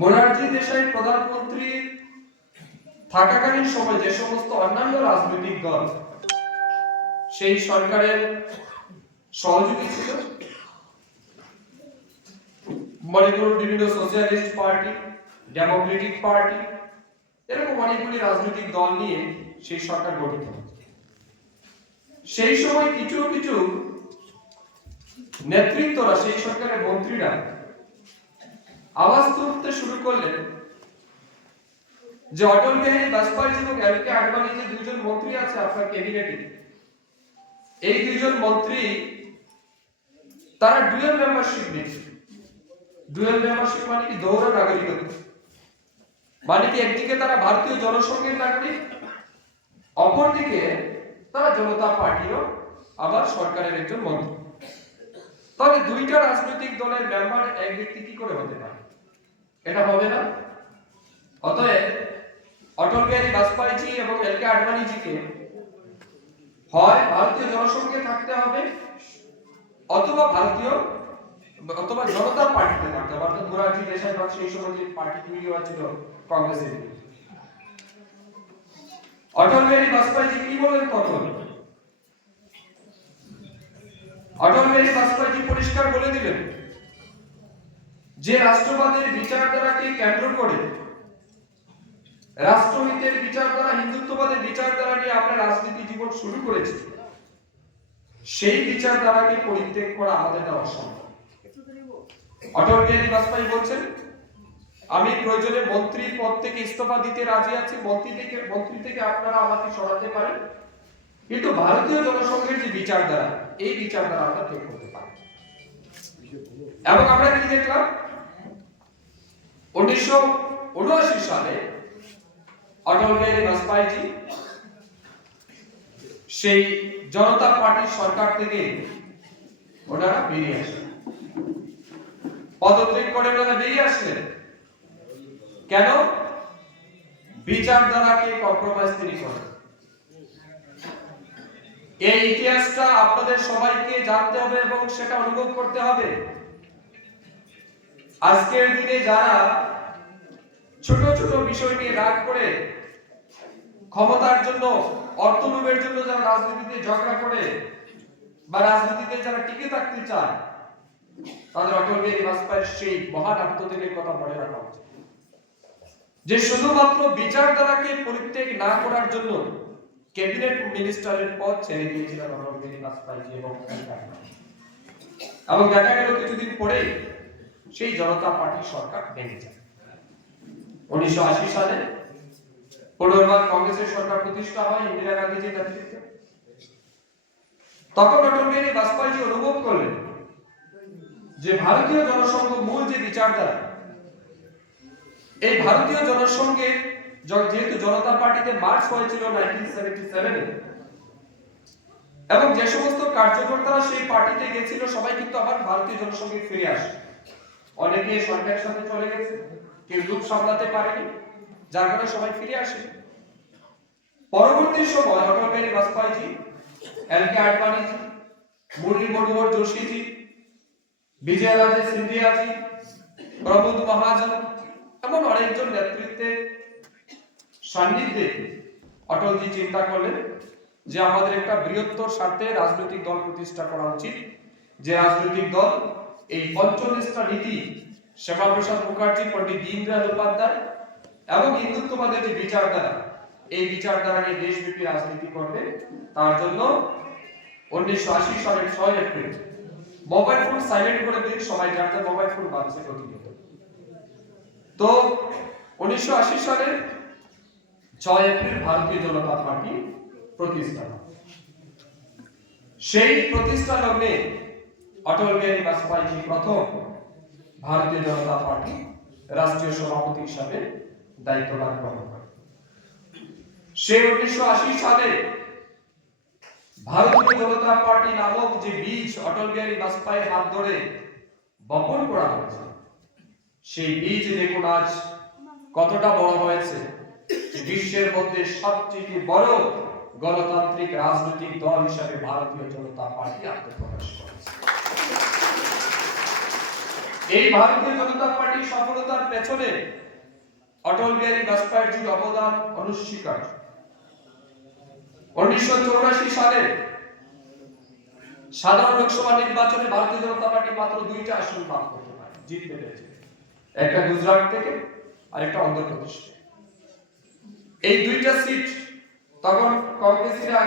মোরারজি দেশাই প্রধানমন্ত্রী থাকাকালীন সময় যে সমস্ত অন্যান্য রাজনৈতিক দল সেই সরকারের সহযোগী ছিল, মনে করুন বিভিন্ন সোশ্যালিস্ট পার্টি, ডেমোক্রেটিক পার্টি, এরকম অনেকগুলি রাজনৈতিক দল নিয়ে সেই সরকার গঠিত। সেই সময় কিছু কিছু নেতৃত্বরা, সেই সরকারের মন্ত্রীরা আওয়াজ তুলতে শুরু করলেন যে অটল বিহারী বাজপেয়ী এবং এল.কে. আডবাণী যে দুইজন মন্ত্রী আছে আপনার ক্যাবিনেটে, এই দুইজন মন্ত্রী তারা ডুয়াল মেম্বারশিপ নিয়েছে। ডুয়াল মেম্বারশিপ মানে কি? দৌড়া নাগরিকত্ব। মানে কি একদিকে তারা ভারতীয় জনসংঘের নাগরিক, অপরদিকে তারা জনতা পার্টিরও আবার সরকারের একজন মন্ত্রী। তবে দুইটা রাজনৈতিক দলের মেম্বার এক ব্যক্তি কি করে হতে পারে? এটা হবে না। অতএব অটল বিহারী বাজপেয়ী এবং এল.কে. আডবাণী জিকে হয় ভারতীয় জনসংঘে থাকতে হবে অথবা জনতা পার্টিতে থাকতে হবে। অর্থাৎ মোরারজি দেশাই বা সেই সময় যে পার্টি তৈরি হয়েছিল কংগ্রেসের। অটল বিহারী বাজপেয়ী কি বলেন তখন? অটল বিহারী বাজপেয়ী পরিষ্কার বলে দিলেন যে রাষ্ট্রবাদের বিচারধারাকে কেন্দ্র করে, রাষ্ট্রহিতের বিচারধারা, হিন্দুত্ববাদের বিচারধারা নিয়ে আমরা রাজনীতি জীবন শুরু করেছি, সেই বিচারধারাকে পরিত্যাগ করা আমাদের দ্বারা অসম্ভব। অটল বিহারী বাজপেয়ী বলছেন, আমি প্রয়োজনে মন্ত্রী পদ থেকে ইস্তফা দিতে রাজি আছি, মন্ত্রী থেকে আপনারা আমাকে সরাতে পারেন, কিন্তু ভারতীয় জনসংঘের যে বিচারধারা, এই বিচারধারা আমরা ত্যাগ করতে পারি। এবং আমরা কি দেখলাম? 1979 সালে অটল বিহারী বাজপেয়ী সেই জনতা পার্টির সরকার থেকে ওনারা বেরিয়ে আসলেন, পদত্যাগ করে ওনারা বেরিয়ে আসলেন। কেন? বিচারধারাকে কম্প্রোমাইজ তিনি করেন। এই ইতিহাসটা আপনাদের সবাইকে জানতে হবে এবং সেটা অনুভব করতে হবে। আজকের দিনে যারা ছোট ছোট বিষয় নিয়ে রাগ করে, ক্ষমতার জন্য, অর্থলোভের জন্য যারা রাজনীতিতে ঝগড়া করে বা রাজনীতিতে যারা টিকে থাকতে চায়, তাদের অটল বিহারী বাজপেয়ীর সেই মহান আত্মত্যাগের কথা মনে রাখা উচিত, যে শুধুমাত্র বিচারধারাকে পরিত্যাগ না করার জন্য ক্যাবিনেট মিনিস্টারের পদ ছেড়ে দিয়েছিলেন অটল বিহারী বাজপেয়ী এবং দেখা গেল কিছুদিন পরেই সেই জনতা পার্টি সরকার ভেঙে যায়। 1980 সালে পুনর্বার কংগ্রেসের সরকার প্রতিষ্ঠা হয় ইন্দিরা গান্ধীজির নেতৃত্বে। তখন অটল বিহারী বাজপেয়ী অনুভব করলেন যে ভারতীয় জনসংঘ মূল যে বিচারধারা, এই ভারতীয় জনসংঘে যেহেতু জনতা পার্টিতে মার্চ হয়েছিল 1977 এবং যে সমস্ত কার্যকর্তারা সেই পার্টিতে গেছিল সবাই কিন্তু আবার ভারতীয় জনসংঘে ফিরে আসে। অনেকে সরকারের সাথে চলে গেছে, কেউ গ্রুপ সামলাতে পারেনি, যার কারণে সবাই ফিরে আসে। পরবর্তী সময় অটল বিহারী বাজপেয়ী, এল.কে. আডবাণী, মুরলী মনোহর যোশীজি, বিজয়রাজে সিন্ধিয়াজি, প্রমোদ মহাজন এমন অনেকজন নেতৃত্বের সান্নিধ্যে অটলজি চিন্তা করলেন যে আমাদের একটা বৃহত্তর স্বার্থে রাজনৈতিক দল প্রতিষ্ঠা করা উচিত, যে রাজনৈতিক দল এই পঞ্চনিষ্ঠা নীতি, শ্যামাপ্রসাদ মুখার্জি, পণ্ডিত দীনদয়াল উপাধ্যায় এবং হিন্দুত্ববাদের যে বিচারধারা, এই বিচারধারা নিয়ে দেশব্যাপী রাজনীতি করবে। তার জন্য 1980 সালের 6 এপ্রিল মোবাইল ফোন সাইলেন্ট করে দিন, সবাই যার যার মোবাইল ফোন বাজছে প্রতিনিয়ত। তো 1980 সালের 6 এপ্রিল ভারতীয় জনতা পার্টি প্রতিষ্ঠা। সেই প্রতিষ্ঠা লগ্নে অটল বিহারী বাজপেয়ী প্রথম ভারতীয় জনতা পার্টি রাষ্ট্রীয় সভাপতি হিসাবে দায়িত্বভার গ্রহণ করেন। সেই 1980 সালে ভারতীয় জনতা পার্টি নামক যে বীজ অটল বিহারী বাজপেয়ীর হাত ধরে বপন করা হয়েছে, সেই বীজ দেখুন আজ কতটা বড় হয়েছে। বিশ্বের মধ্যে সবচেয়ে বড় গণতান্ত্রিক রাজনৈতিক দল হিসেবে ভারতীয় জনতা পার্টি আত্মপ্রকাশ করেছে। এই ভারতীয় জনতা পার্টির সফলতার পেছনে অটল বিহারী বাজপেয়ীর অবদান অনস্বীকার্য। 1984 সালে সাধারণ লোকসভা নির্বাচনে ভারতীয় জনতা পার্টি মাত্র 2টা আসন লাভ করতে পারে, জিততে পেরেছে। একটা গুজরাট থেকে আর একটা অন্ধ্রপ্রদেশ থেকে। এই 2টা সিট তখন কংগ্রেসীরা